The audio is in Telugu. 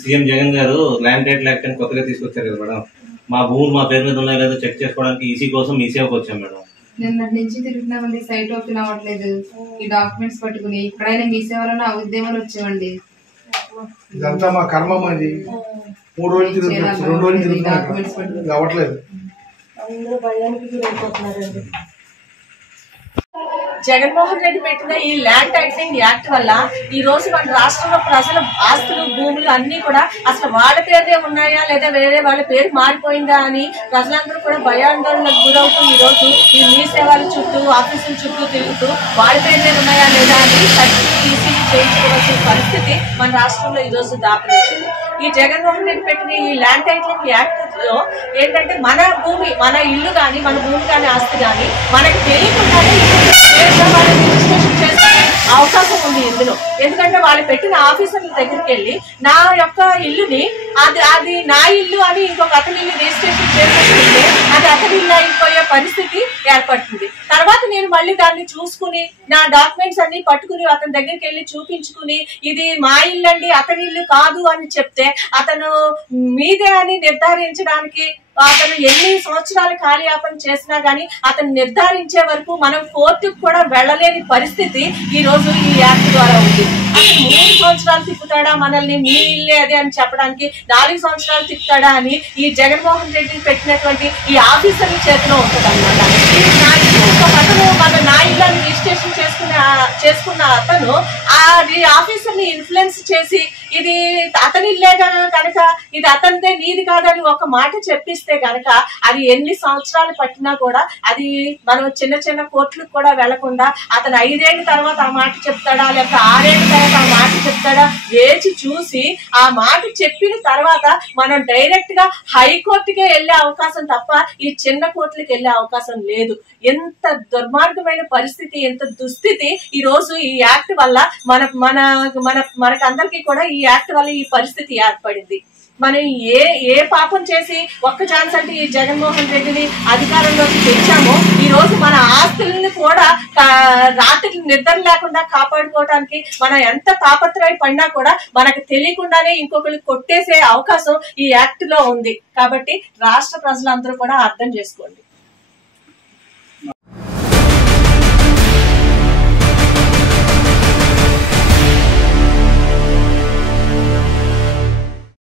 సీఎం జగన్ గారు ల్యాండ్ టైటిల్ యాక్ట్ అని కొత్తగా తీసుకొచ్చారు కదా మేడం. మా భూములు మా పేరు మీద ఉన్నాయో లేదో చెక్ చేసుకోవడానికి ఈసీ కోసం మీ సేవకు వచ్చాం మేడం. నిన్న నుంచి తిరుగుతున్నామండి, సైట్ ఓపెన్ అవ్వట్లేదు. ఈ డాక్యుమెంట్స్ పట్టుకుని ఇక్కడైనా మీ సేవలను అవుద్దేమని వచ్చామండి. ఇదంతా మా కర్మం. అది 3 రోజులు తిరుగుతున్నాం, 2 రోజులు తిరుగుతున్నాం, అవ్వట్లేదు. జగన్మోహన్ రెడ్డి పెట్టిన ఈ ల్యాండ్ టైటిలింగ్ యాక్ట్ వల్ల ఈ రోజు మన రాష్ట్రంలో ప్రజల ఆస్తులు భూములు అన్ని కూడా అసలు వాళ్ళ పేరుదే ఉన్నాయా లేదా వేరే వాళ్ళ పేరు మారిపోయిందా అని ప్రజలందరూ కూడా భయాందోళనకు గురవుతూ ఈ రోజు ఈ మీ సేవల చుట్టూ ఆఫీసుల చుట్టూ తిరుగుతూ వాళ్ళ పేరుదే ఉన్నాయా లేదా అని ఈసీలు చేయించుకోవాల్సిన పరిస్థితి మన రాష్ట్రంలో ఈ రోజు దాపరించింది. ఈ జగన్మోహన్ రెడ్డి పెట్టిన ఈ ల్యాండ్ టైటిలింగ్ యాక్ట్ లో ఏంటంటే మన భూమి, మన ఇల్లు కానీ, మన భూమి కానీ, ఆస్తి కానీ మనకు తెలియకుండానే రిజిస్ట్రేషన్ చేసుకునే అవకాశం ఉంది ఇందులో. ఎందుకంటే వాళ్ళు పెట్టిన ఆఫీసర్ల దగ్గరికి వెళ్ళి నా యొక్క ఇల్లుని అది నా ఇల్లు అని ఇంకొక అతని ఇల్లు రిజిస్ట్రేషన్ చేసుకుంటే అది అతని ఇల్లు అయిపోయే పరిస్థితి ఏర్పడుతుంది. తర్వాత నేను మళ్ళీ దాన్ని చూసుకుని నా డాక్యుమెంట్స్ అన్ని పట్టుకుని అతని దగ్గరికి వెళ్ళి చూపించుకుని ఇది మా ఇల్లు అండి, అతని ఇల్లు కాదు అని చెప్తే అతను మీదే అని నిర్ధారించడానికి అతను ఎన్ని సంవత్సరాలు కాలయాపన చేసినా గానీ అతను నిర్ధారించే వరకు మనం కోర్టుకు కూడా వెళ్ళలేని పరిస్థితి ఈ రోజు ఈ యాక్ట్ ద్వారా ఉంది. అతను 3 సంవత్సరాలు తిప్పుతాడా మనల్ని, మీ ఇల్లే అది అని చెప్పడానికి 4 సంవత్సరాలు తిప్పుతాడా అని ఈ జగన్మోహన్ రెడ్డి పెట్టినటువంటి ఈ ఆఫీసర్ల చేతిలో ఉంటుంది అనమాట. అతను నా ఇల్లు రిజిస్ట్రేషన్ చేసుకున్న అతను అది ఆఫీసర్ని ఇన్ఫ్లుయెన్స్ చేసి ఇది అతని ఇల్లే కనుక ఇది అతనిదే నీది కాదని ఒక మాట చెప్పిస్తే కనుక అది ఎన్ని సంవత్సరాలు పట్టినా కూడా అది మనం చిన్న చిన్న కోర్టులకు కూడా వెళ్లకుండా అతను 5 ఏళ్ల తర్వాత ఆ మాట చెప్తాడా లేకపోతే 6 ఏళ్ల తర్వాత ఆ మాట చెప్తాడా వేచి చూసి ఆ మాట చెప్పిన తర్వాత మనం డైరెక్ట్ గా హైకోర్టుకే వెళ్లే అవకాశం తప్ప ఈ చిన్న కోర్టులకు వెళ్లే అవకాశం లేదు. ఎంత దుర్మార్గమైన పరిస్థితి, ఎంత దుస్థితి ఈ రోజు ఈ యాక్ట్ వల్ల మనకందరికీ కూడా ఈ యాక్ట్ వల్ల ఈ పరిస్థితి ఏర్పడింది. మనం ఏ పాపం చేసి ఒక్క ఛాన్స్ అంటే ఈ జగన్మోహన్ రెడ్డిని అధికారంలోకి తెచ్చామో ఈ రోజు మన ఆస్తులను కూడా రాత్రి నిద్ర లేకుండా కాపాడుకోవడానికి మనం ఎంత తాపత్రయపడినా కూడా మనకు తెలియకుండానే ఇంకొకరు కొట్టేసే అవకాశం ఈ యాక్ట్ లో ఉంది. కాబట్టి రాష్ట్ర ప్రజలందరూ కూడా అర్థం చేసుకోండి.